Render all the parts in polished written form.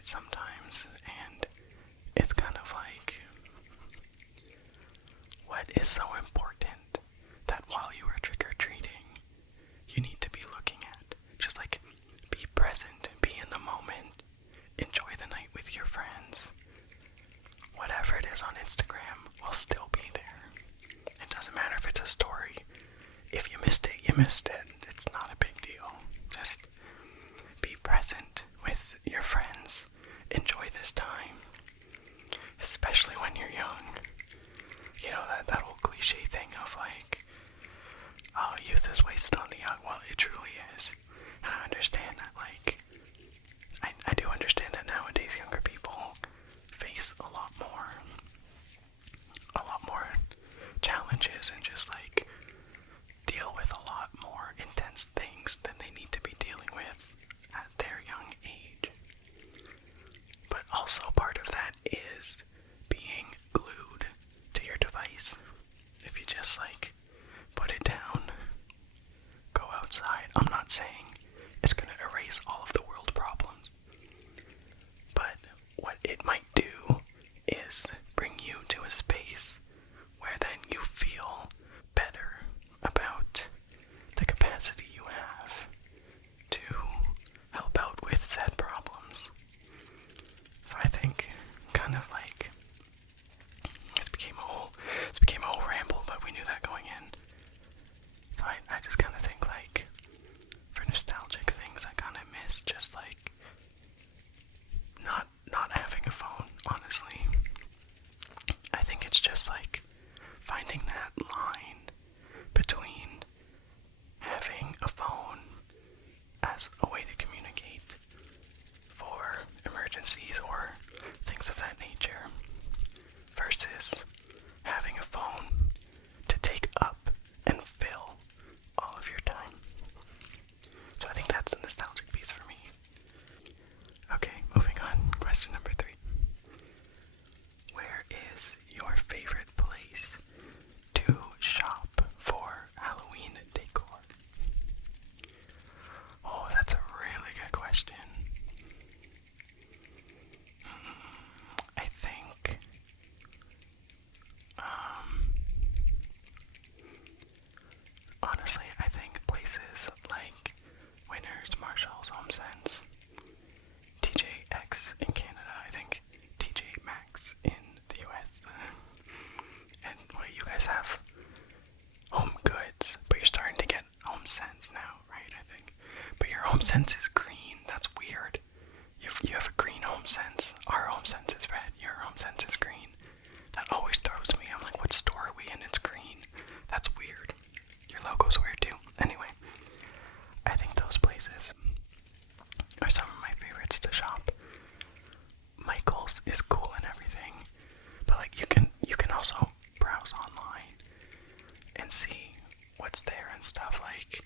it sometimes, and it's kind of like, what is so important that while you are trick-or-treating, you need to be looking at? Just like, be present, be in the moment, enjoy the night with your friends. Whatever it is on Instagram will still be there. It doesn't matter if it's a story. If you missed it, you missed it. It's not a big deal. Just be present with your friends. Enjoy this time. Especially when you're young. You know, that whole cliche thing of like, oh, youth is wasted on the young. Well, it truly is. And I understand that, like, I do understand that nowadays younger people face a lot more challenges and just like deal with a lot more intense things than they need to be dealing with at their young age. But also part of that is being glued to your device. If you just like put it down, go outside. I'm not saying it's gonna erase all of the world problems, but what it might do is bring you to a space where then you feel better about the capacity you have to help out with said problems. So I think kind of like this became a whole ramble, but we knew that going in. So I just kind of think like for nostalgic things I kind of miss just like not having a phone, honestly. I think it's just like finding that line between having a phone as a way to communicate for emergencies or things of that nature versus having a phone to take up and fill all of your time. So I think that's the nostalgic piece for me. Okay, moving on. Question number 3. Where is your favorite place to shop for Halloween decor? Oh, that's a really good question. I think, honestly, I think places like Winners, Marshalls, HomeSense, TJX in Canada, I think TJ Maxx in the US, and well, you guys have Home Goods, but you're starting to get HomeSense now, right? I think, but your HomeSense is green. That's weird. You have a green HomeSense. Our HomeSense is red. Your HomeSense is green. That always throws me. I'm like, what store are we in? It's green. That's weird. Your logo's weird too. Anyway, I think those places are some of my favorites to shop. Michael's is cool and everything, but like you can also browse online and see what's there and stuff. Like,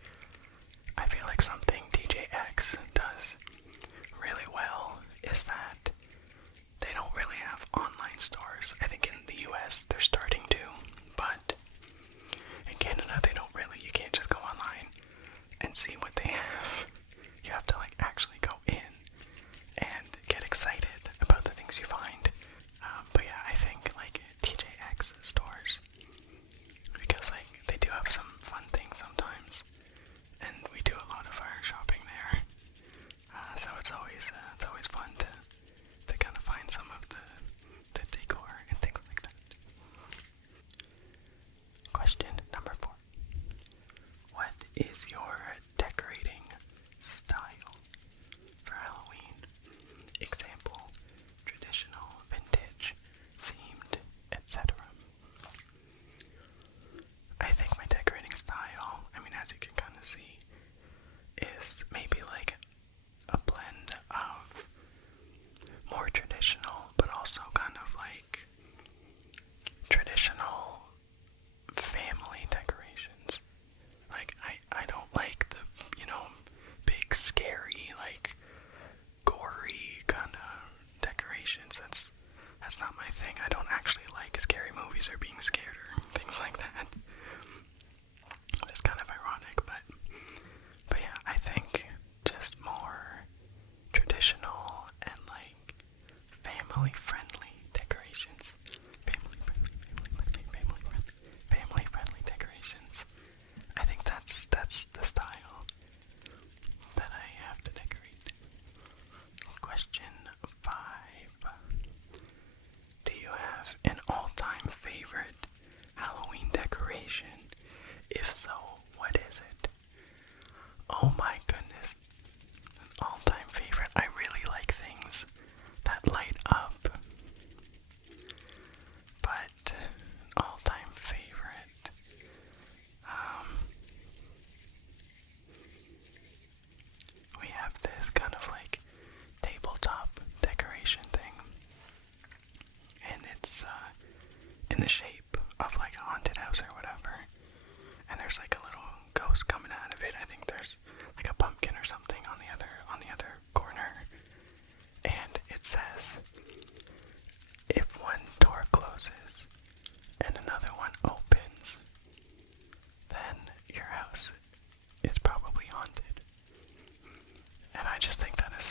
I feel like something TJX does really well is that they don't really have online stores. I think in the US they're starting to, but in Canada they don't really. You can't just go online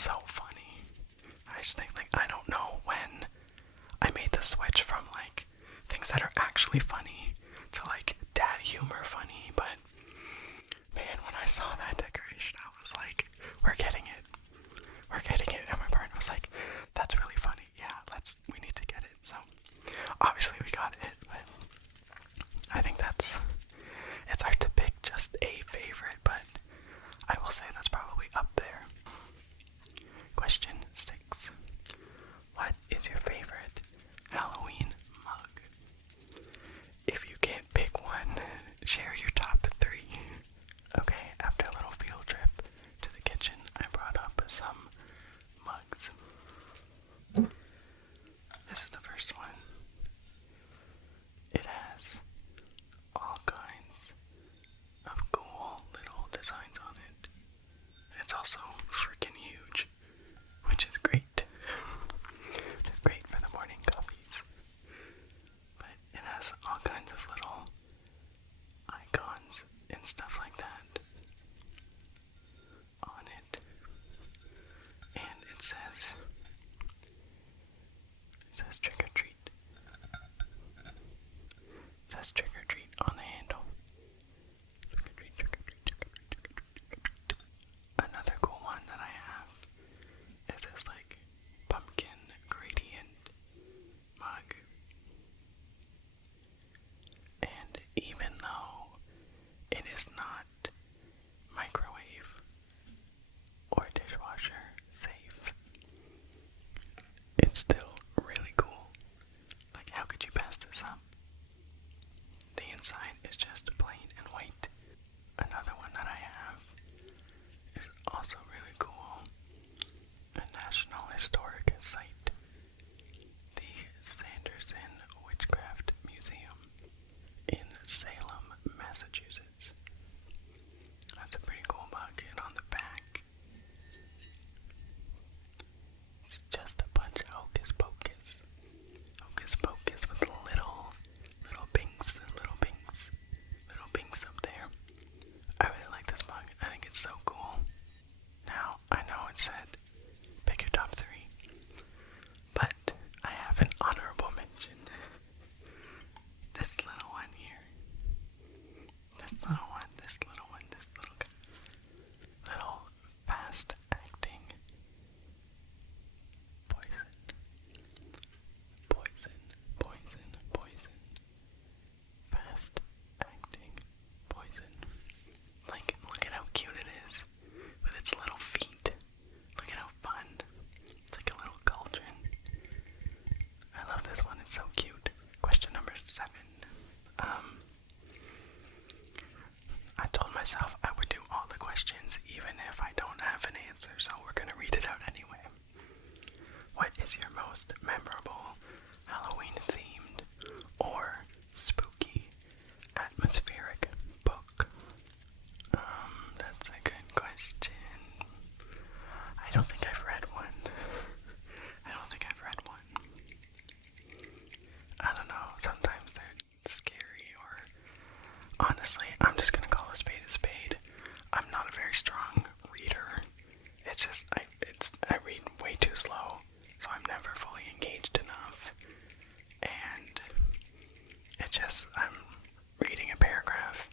so funny. I just think, like, I don't know when I made the switch from, like, things that are actually funny to, like, dad humor funny, but, man, when I saw that decoration, I was like, we're getting it. We're getting it. And my partner was like, that's really funny. Yeah, we need to get it. So, obviously we got it, but I think it's hard to pick just a favorite, but I will say that's probably up there. Question 6. What is your favorite Halloween mug? If you can't pick one, share your top 3. Okay, after a little field trip to the kitchen, I brought up some mugs. This is the first one. It has all kinds of cool little designs on it. It's also freaking huge, which is great. It's great for the morning coffees. But it has all kinds of little icons and stuff like that on it. And it says trick or treat. It says trick or treat on the handle. Trick or treat, trick or treat, trick or treat, trick or treat, trick or treat. Another cool one that I have is this like pumpkin gradient mug. And even though it is not microwave or dishwasher safe, it's still really cool. Like, how could you pass this up? The inside is just plain and white. Another one that I have is also really cool. A National Historic Site. The Sanderson Witchcraft Museum in Salem, Massachusetts. That's a pretty cool mug. And on the back, it's just a bunch of hocus pocus. Hocus pocus with little binks up there. I really like this mug. I think it's so cool. Now, I know it said pick your top 3, but I have an honorable mention. This little one here. This little guy. Little fast acting poison. Fast acting poison. Like, look at how cute it is with its little feet. Look at how fun. It's like a little cauldron. I love this one. It's so cute. Question number 7. I told myself I would do all the questions even if I don't have an answer, so we're gonna read it out anyway. What is your most memorable Halloween themed or spooky atmospheric book? That's a good question. I don't think I've read one. I don't know, sometimes they're scary, or honestly, I'm just gonna call a spade. I'm not a very strong reader. It's just, I read way too slow, so I'm never fully engaged enough. And it's just, I'm reading a paragraph,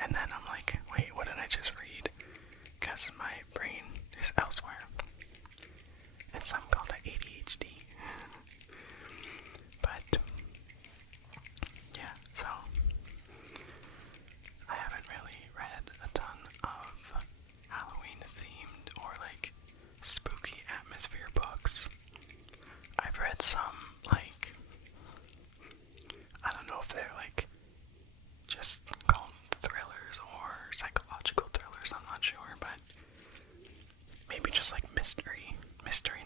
and then I'm like, wait, what did I just read? Because my brain is elsewhere. And some call that ADHD. But, yeah, so I haven't really read a ton of Halloween themed or like spooky atmosphere books. I've read some, like, I don't know if they're like just called thrillers or psychological thrillers, I'm not sure, but maybe just like mystery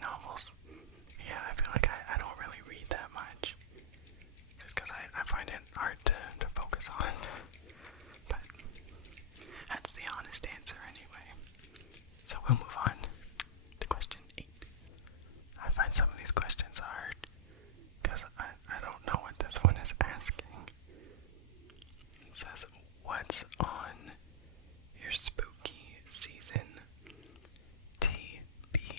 novels. Yeah, I feel like I don't really read that much, just because I find it hard to focus on. But that's the honest answer anyway. So we'll move on to question 8. I find some of these questions hard, because I don't know what this one is asking. It says, what's on your spooky season TBR?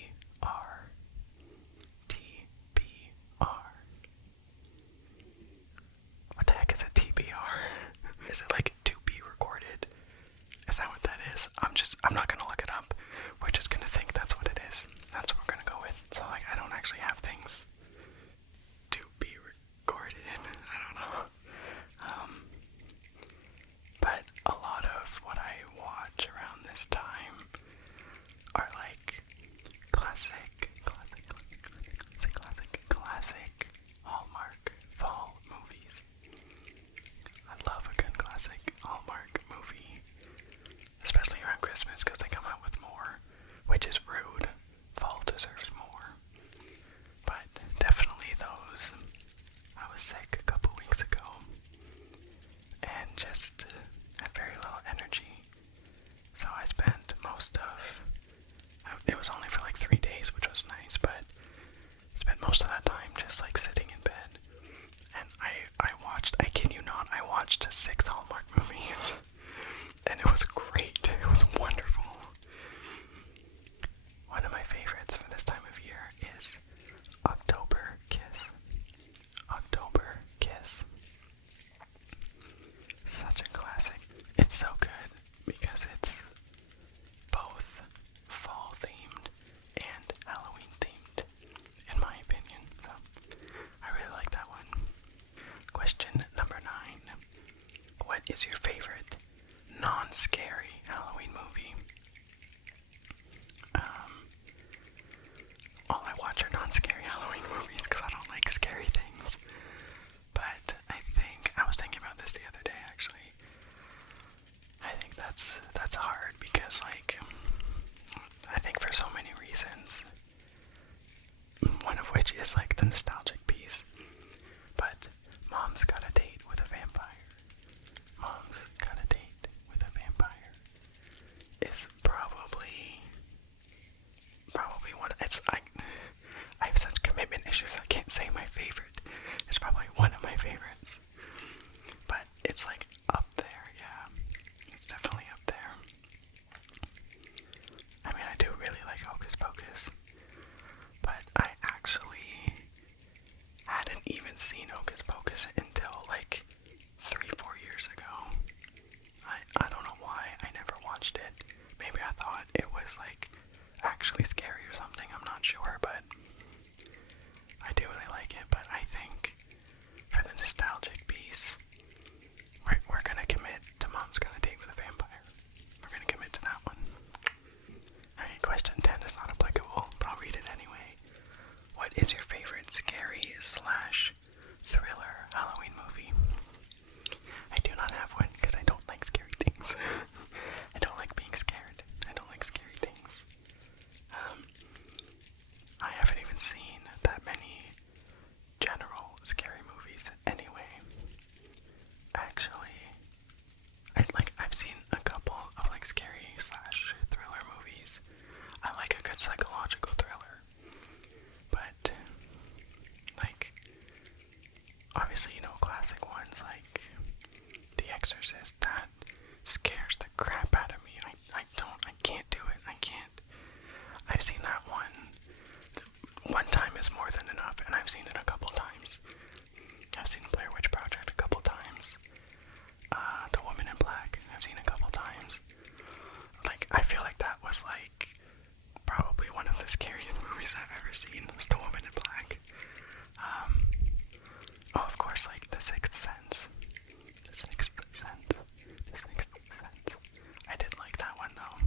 Christmas because they come out with more, which is rude. Fall deserves more. But definitely those. I was sick a couple weeks ago and just had very little energy. So I spent most of, it was only for like 3 days, which was nice, but spent most of that time just like sitting in bed. And I watched, I kid you not, I watched 6 Hallmark movies. And it was great. It was wonderful. One of my favorites for this time of year is October Kiss. October Kiss. Such a classic. It's so good because it's both fall themed and Halloween themed, in my opinion. So I really like that one. Question number 9. What is your favorite non-scary Halloween movie? All I watch are non-scary Halloween movies because I don't like scary things. But I was thinking about this the other day actually. I think that's hard because like, I think for so many reasons. One of which is like the nostalgic piece. But Mom's Got a Date with a Vampire. Mom's Got a Date with a Vampire is probably one. I have such commitment issues. I can't say my favorite. It's probably one of my favorites, but it's like up there. Yeah, it's definitely up there. I mean, I do really like Hocus Pocus, but I actually hadn't even seen Hocus Pocus until like 3-4 years ago. I don't know why I never watched it. Maybe I thought it was like actually scary or something. I'm not sure, but I do really like it. But I think for the nostalgic piece, we're gonna commit to Mom's Got a Date with a Vampire. We're gonna commit to that one. Alright, question 10 is not applicable, but I'll read it anyway. What is your favorite scary/thriller Halloween movie? I do not have one because I don't like scary things. I don't like being scared. I don't like scary things. I haven't even seen that many general scary movies anyway. Actually, I've seen a couple of like scary/thriller movies. I like a good psychological thriller. But like obviously, classic ones like The Exorcist, that scares the crap out of me. I can't do it. I can't. I've seen that one time is more than enough, and I've seen it a couple times. I've seen the Blair Witch Project a couple times. The Woman in Black, I've seen a couple times. Like, I feel like that was like probably one of the scariest movies I've ever seen. It's The Woman in Black. Oh, of course, like The Sixth Sense. The Sixth Sense. The Sixth Sense. I did like that one though.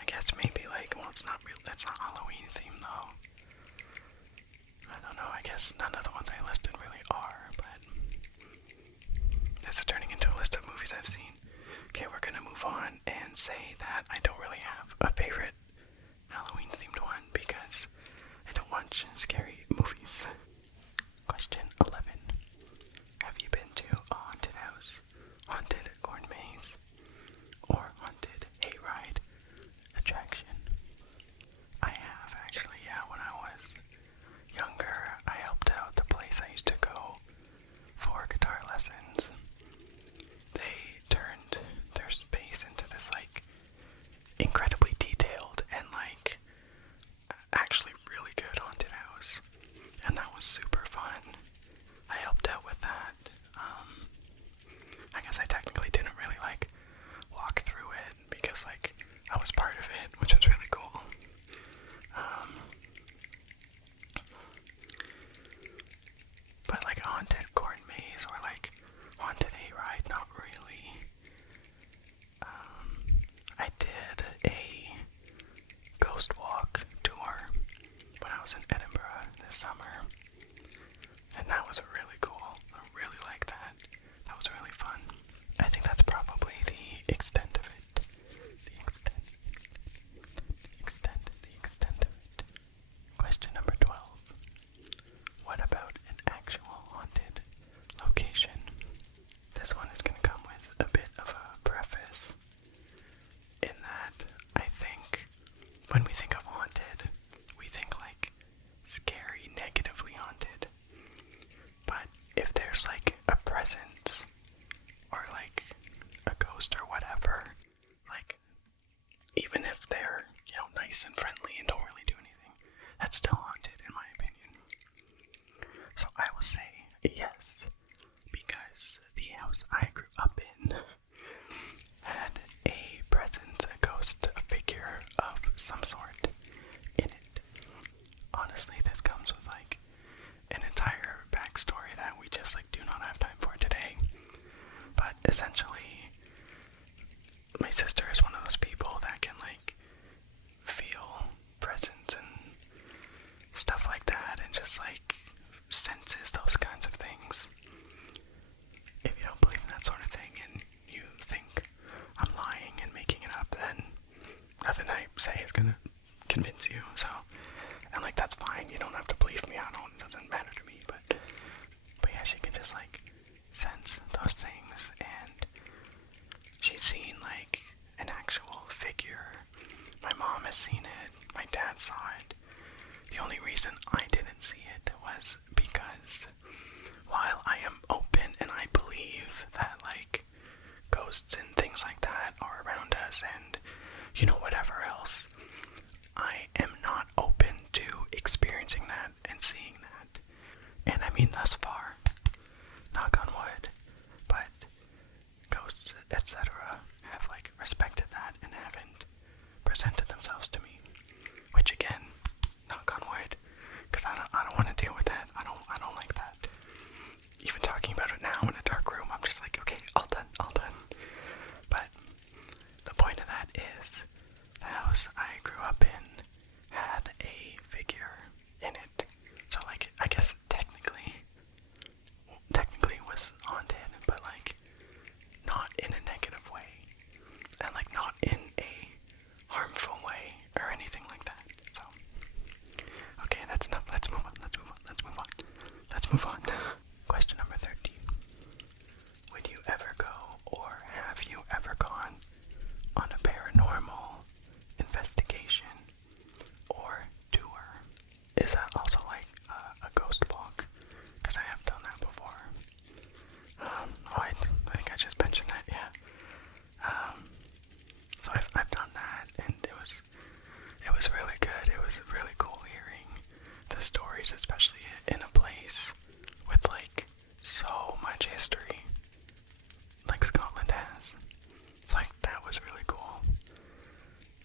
I guess maybe like, well, it's not Halloween themed though. I don't know, I guess none of the ones I listed really are, but this is turning into a list of movies I've seen. Okay, we're gonna move on and say that I don't really have a favorite Halloween themed one because I don't watch scary movies. Question 11. Have you been to a haunted house, haunted corn maze, or haunted hayride attraction? I have actually, yeah. When I was younger, I helped out the place I used to go for guitar lessons. They turned their space into this like incredibly detailed and like actually really good haunted house, and that was super fun. I helped out with that. I guess I technically didn't really like walk through it because like I was part of it, which was really cool. But like a haunted corn maze or like haunted hayride, not really. I did a ghost walk tour when I was in Edinburgh this summer, and that was really cool. I really liked that. That was really fun. I think that's probably nice and friendly and don't really do anything, that's still haunted in my opinion. So I will say yes, because the house I grew up in had a presence, a ghost, a figure of some sort in it. Honestly, this comes with like an entire backstory that we just like do not have time for today. But essentially, my sister is one of those people that can like feel presence and stuff like that, and just like senses those kinds of things. If you don't believe in that sort of thing and you think I'm lying and making it up, then nothing I say is gonna convince you. So, and like that's fine. You don't have to believe me. It doesn't matter to me. But yeah, she can just like sense those things, and she's seen like an actual figure. My mom has seen it. My dad saw it. The only reason I didn't see it was because while I am open and I believe that like ghosts and things like that are around us and whatever else, I am not open to experiencing that and seeing that. And I mean thus far, knock on wood, but ghosts, etc. have like respected that and haven't presented themselves to me. Which again, knock on wood, because I don't want to deal with that. I don't like that. Even talking about it now in a dark room, I'm just like, okay, all done. But the point of that is, the house I grew up in had a figure in it. So like, I guess technically was haunted, but like, not in a negative way. And like, not in a harmful way or anything like that. So, okay, that's enough. Let's move on. Question number 13. Would you ever go, or have you ever gone, on a paranormal investigation or tour? Is that also like a ghost walk? Because I have done that before. I think I just mentioned that, yeah. So I've done that, and it was really good. It was really cool hearing the stories, especially in a place with like so much history, like Scotland has. It's like, that was really cool.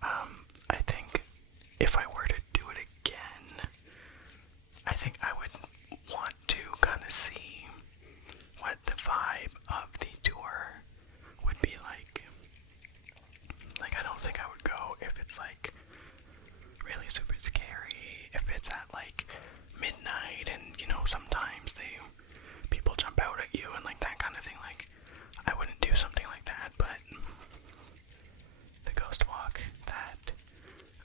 I think if I were to do it again, I think I would want to kind of see what the vibe of the tour would be like. Like, I don't think I would go if it's like really super scary, if it's at like midnight and sometimes people jump out at you and like that kind of thing. Like, I wouldn't do something like that. But the ghost walk that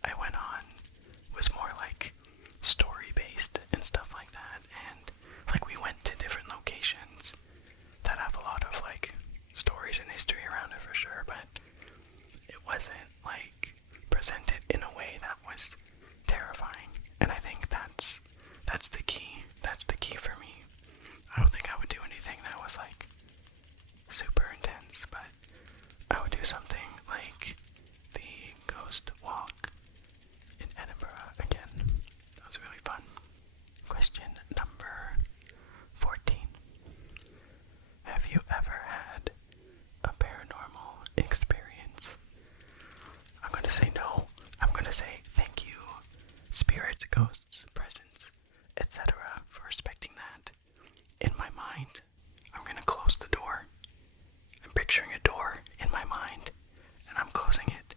I went on was more like story based and stuff like that, and like we went to different locations that have a lot of like stories and history around it for sure, but it wasn't like presented in a way that was terrifying. And I think that's the key. That's the key for me. I don't think I would do anything that was like super intense, but I would do something like the ghost walk in Edinburgh again. That was really fun. Question number 14. Have you ever had a paranormal experience? I'm going to say no. I'm going to say thank you, spirits, ghosts, presence, etc., for respecting that. In my mind, I'm going to close the door. I'm picturing a door in my mind, and I'm closing it,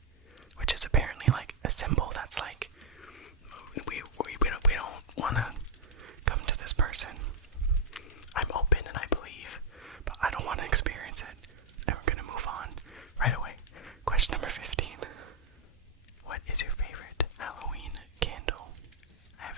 which is apparently like a symbol that's like, we don't want to come to this person. I'm open and I believe, but I don't want to experience it. And we're going to move on right away. Question number 15. What is your favorite Halloween candle? I have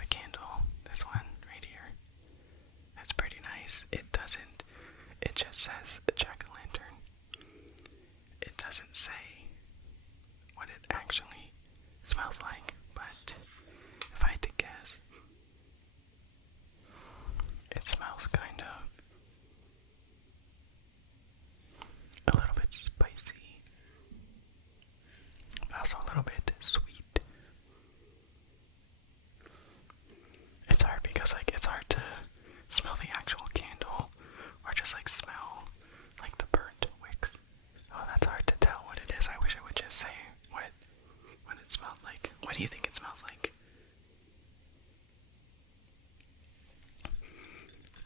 do you think it smells like?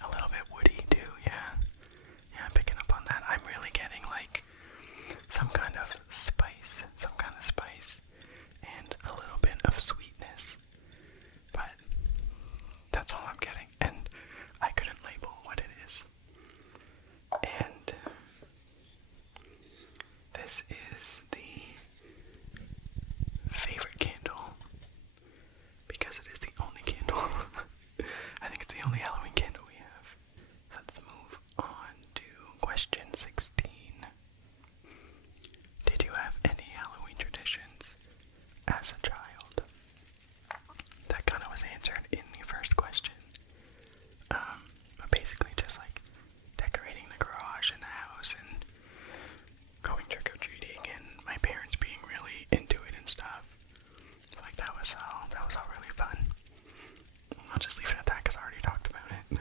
A little bit woody too, yeah. Yeah, I'm picking up on that. I'm really getting like some kind of spice, and a little bit of sweetness. But that's all I'm getting, and I couldn't label what it is. And this is the favorite candle, because it is the only candle. I think it's the only Halloween candle we have. Let's move on to question 16. Did you have any Halloween traditions as a child? That kind of was answered in the first question. But basically just like decorating the garage and the house and going trick-or-treating and my parents being really into it and stuff. Like that was all really fun. I'll just leave it at that because I already talked about it.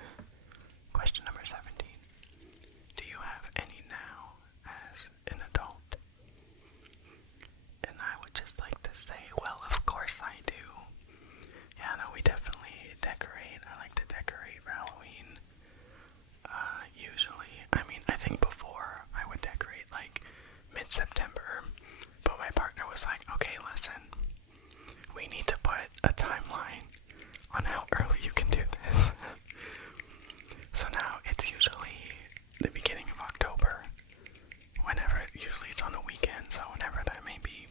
Question number 17. Do you have any now as an adult? And I would just like to say, well, of course I do. Yeah, no, we definitely decorate. I like to decorate for Halloween. Usually, I mean, I think before I would decorate like mid-September, but my partner was like, okay, listen, we need to put a timeline on how early you can do this. So now it's usually the beginning of October, usually it's on a weekend, so whenever that may be.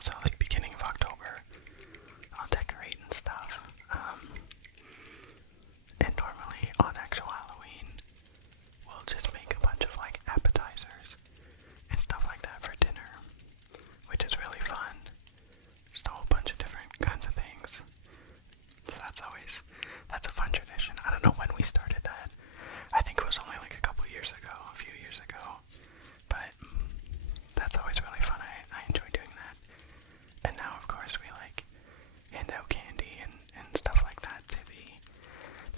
So like beginning of October, I'll decorate and stuff. And normally on actual Halloween, we'll just make a bunch of like appetizers and stuff like that for dinner, which is really fun. Just a whole bunch of different kinds of things. So that's a fun tradition. I don't know when we started that. I think it was only like a few years ago. But that's always really fun. I enjoy doing that. And now of course we like hand out candy and stuff like that to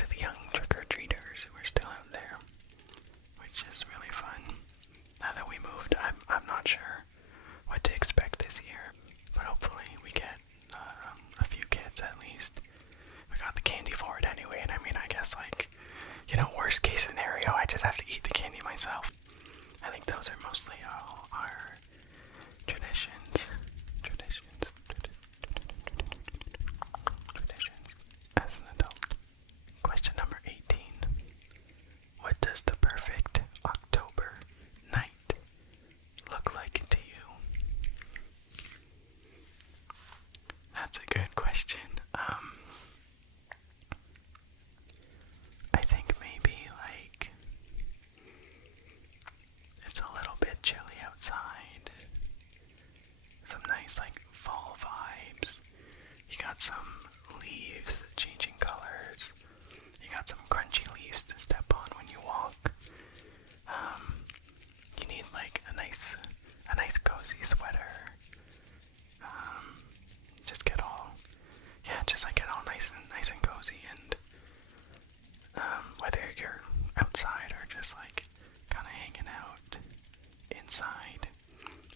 the young trick-or-treaters who are still out there, which is really fun. Now that we moved, I'm not sure what to expect this year, but hopefully we get a few kids at least. We got the candy for it anyway, and I mean, I guess like, worst case scenario, I just have to eat the candy myself. I think those are mostly all our traditions as an adult. Question number 18. What does the perfect October night look like to you? That's a good question. I think maybe like it's a little bit chilly outside. Some nice like fall vibes. You got some leaves changing colors. You got some crunchy leaves to step on when you walk. You need like a nice cozy sweater. Get all nice and cozy, and whether you're outside or just like kind of hanging out inside,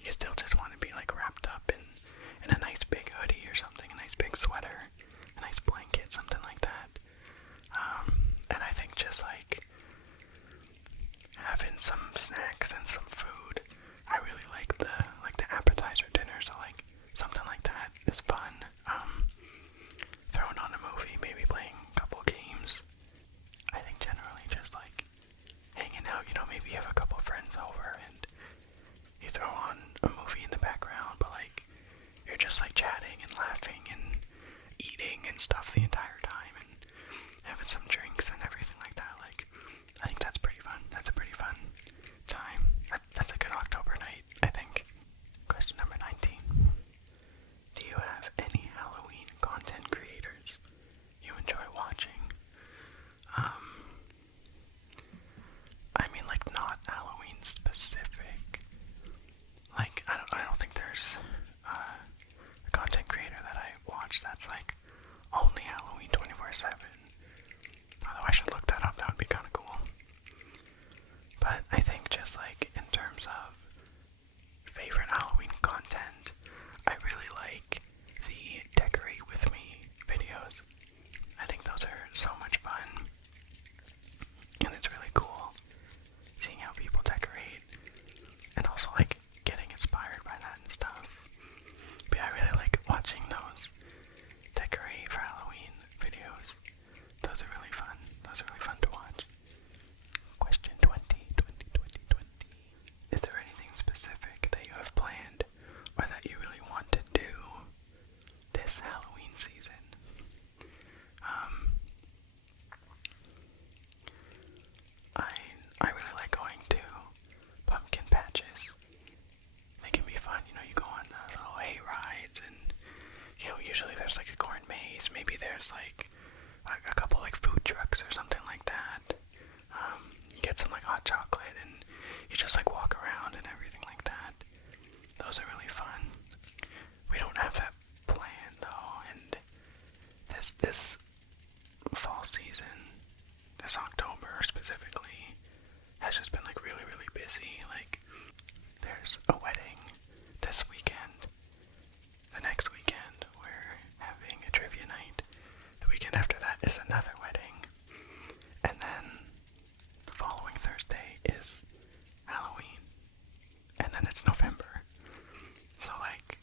you still just want to be like wrapped up in a nice big hoodie or something, a nice big sweater, a nice blanket, something like that. And I think just like having some snacks and some food. I really like the appetizer dinner, so like something like that is fun. Throwing on a movie, maybe playing a couple games. I think generally just like hanging out, maybe you have a couple friends over and you throw on a movie in the background, but like you're just like chatting and laughing and eating and stuff the entire time and having some drinks and everything like that. Like, I think that's pretty fun. That's a pretty fun time. That's a good October night, I think. Question number 19. Do you have any Halloween content creators you enjoy watching? I mean, like, not Halloween specific. Like, I don't think there's a content creator that I watch that's like only Halloween there's like a corn maze. Maybe there's like a couple like food trucks or something like that. You get some like hot chocolate and you just like walk around and everything like that. Those are really fun. We don't have that planned though, and this fall season, this October specifically, has just been like really, really busy. Like, there's a wedding this weekend. The next weekend, we're having a trivia night. The weekend after that is another wedding. And then the following Thursday is Halloween. And then it's November. So, like,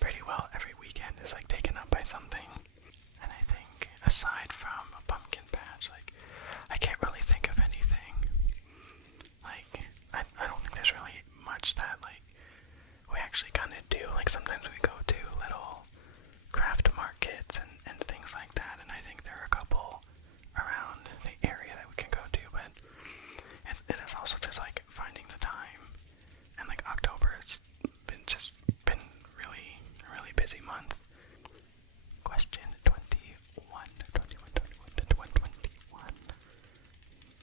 pretty well every weekend is, like, taken up by something. And I think, aside from a pumpkin patch, like, I can't really think of anything. Like, I don't think there's really much that, like, we actually kind of do. Like, sometimes we go to little craft markets and things like that, and I think there are a couple around the area that we can go to, but it is also just, like, finding the time. And, like, October, it's been really, really busy month. Question 21.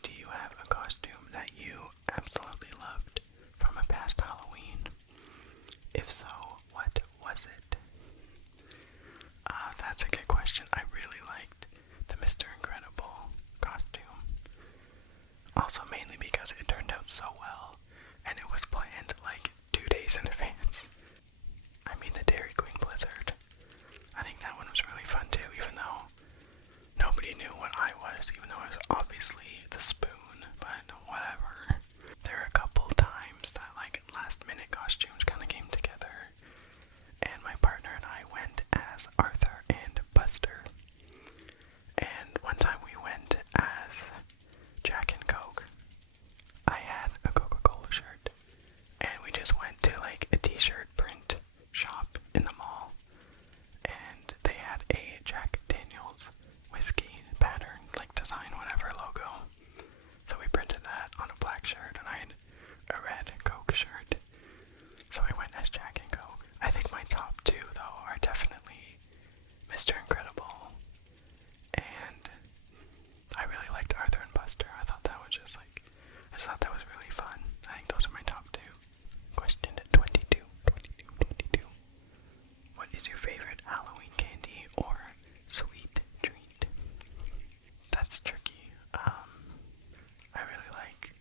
Do you have a costume that you absolutely loved from a past Halloween? If so, what was it? That's a good question. I really liked the Mr. Incredible costume. Also mainly because it turned out so well, and it was planned like 2 days in advance. I mean the Dairy Queen Blizzard. I think that one was really fun too, even though nobody knew what I was, even though I was obviously the spoon, but whatever. There are a couple times that like last minute costumes kind of came together, and my partner and I went as Arthur and Buster. And one time we went as Jack and Coke. I had a Coca-Cola shirt, and we just went to like a t-shirt print shop in the mall, and they had a Jack Daniels whiskey pattern, like design, whatever, logo. So we printed that on a black shirt, and I had a red Coke shirt. So I went as Jack and Coke. I think my top two, though, are definitely Mr. Incredible, and I really liked Arthur and Buster. I thought that was I just thought that was really fun. I think those are my top two. Question 22. What is your favorite Halloween candy or sweet treat? That's tricky. I really like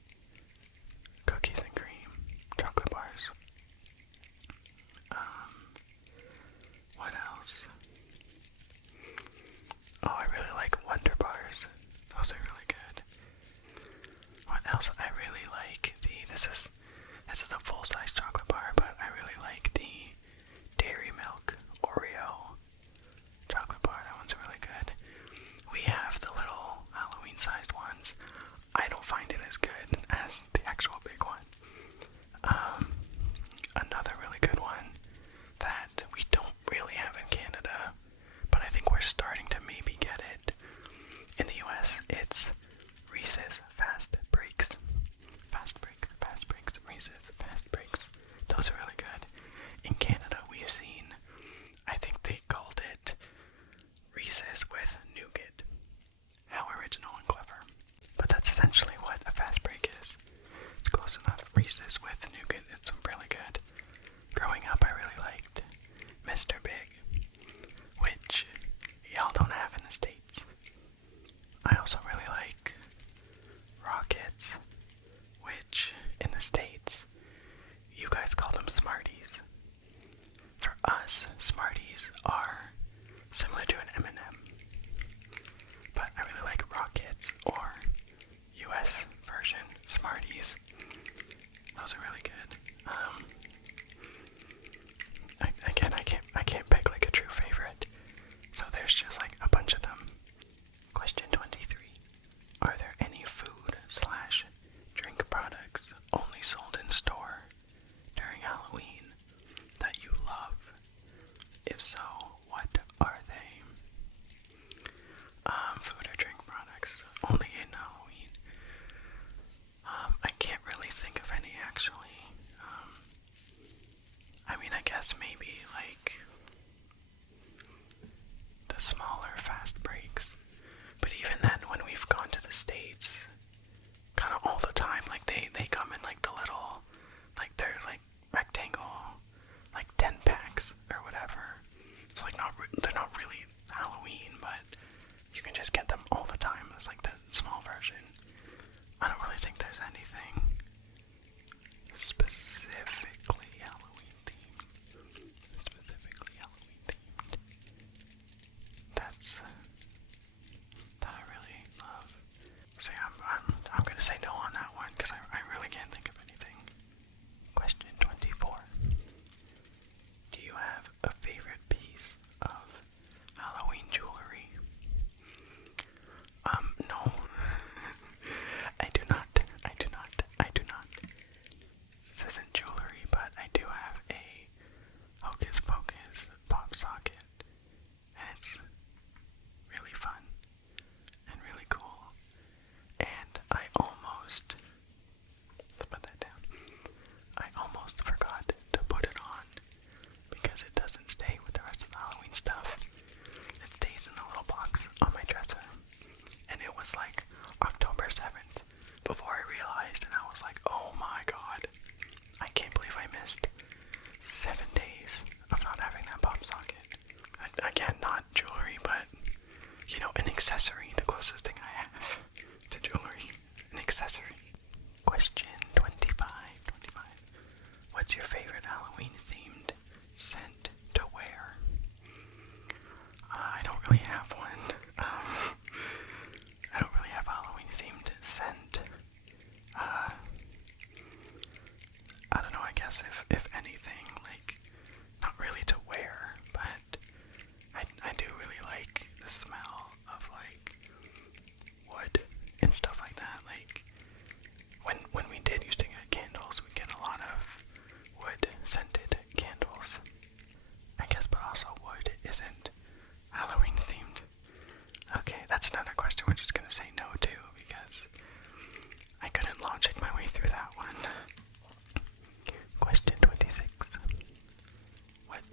cookies and cream, chocolate bars. What else? Oh, I really like Wonder Bars. Those are really good. What else? I really like this is a full-size chocolate bar, but I really like the Dairy Milk Oreo chocolate bar. That one's really good. We have the little Halloween-sized ones. I don't find it as good as the actual big one. Another really good one that we don't really have in Canada, but I think we're starting to maybe get it in the US. It's Reese's Fast Breaks. Reese's Fast Breaks. Those are really good. In Canada, we've seen, I think they called it Reese's with nougat. How original and clever. But that's essentially what a fast break is. It's close enough. Reese's with nougat, it's really good. Growing up, I really liked Mr. Big, which y'all don't have in the States. I also really like Rockets, which in the States, you guys call them Smarties. For us, Smarties are similar to an M&M, but I really like Rockets, or US version Smarties. Those are really good. Again, I can't pick like a true favorite, so there's just like a bunch of them. Question 23. Are there any food / drink products only sold in store during Halloween that you love? If so, what are they? Food or drink products only in Halloween. I can't really think of any actually. I mean, I guess maybe like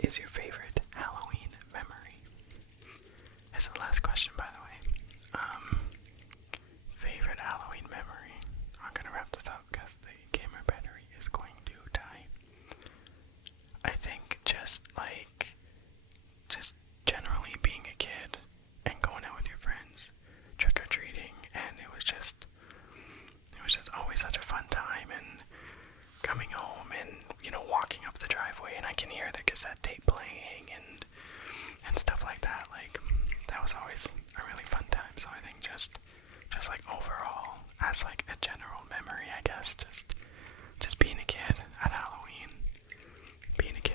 is your favorite Halloween memory? Is the last question, by the way. Favorite Halloween memory. I'm gonna wrap this up because the camera battery is going to die. I think just generally being a kid and going out with your friends, trick-or-treating, and it was just always such a fun time, and coming home and, walking up the driveway and I can hear the cassette tape playing and stuff like that. Like, that was always a really fun time. So I think just like overall, as like a general memory, I guess, just being a kid at Halloween, being a kid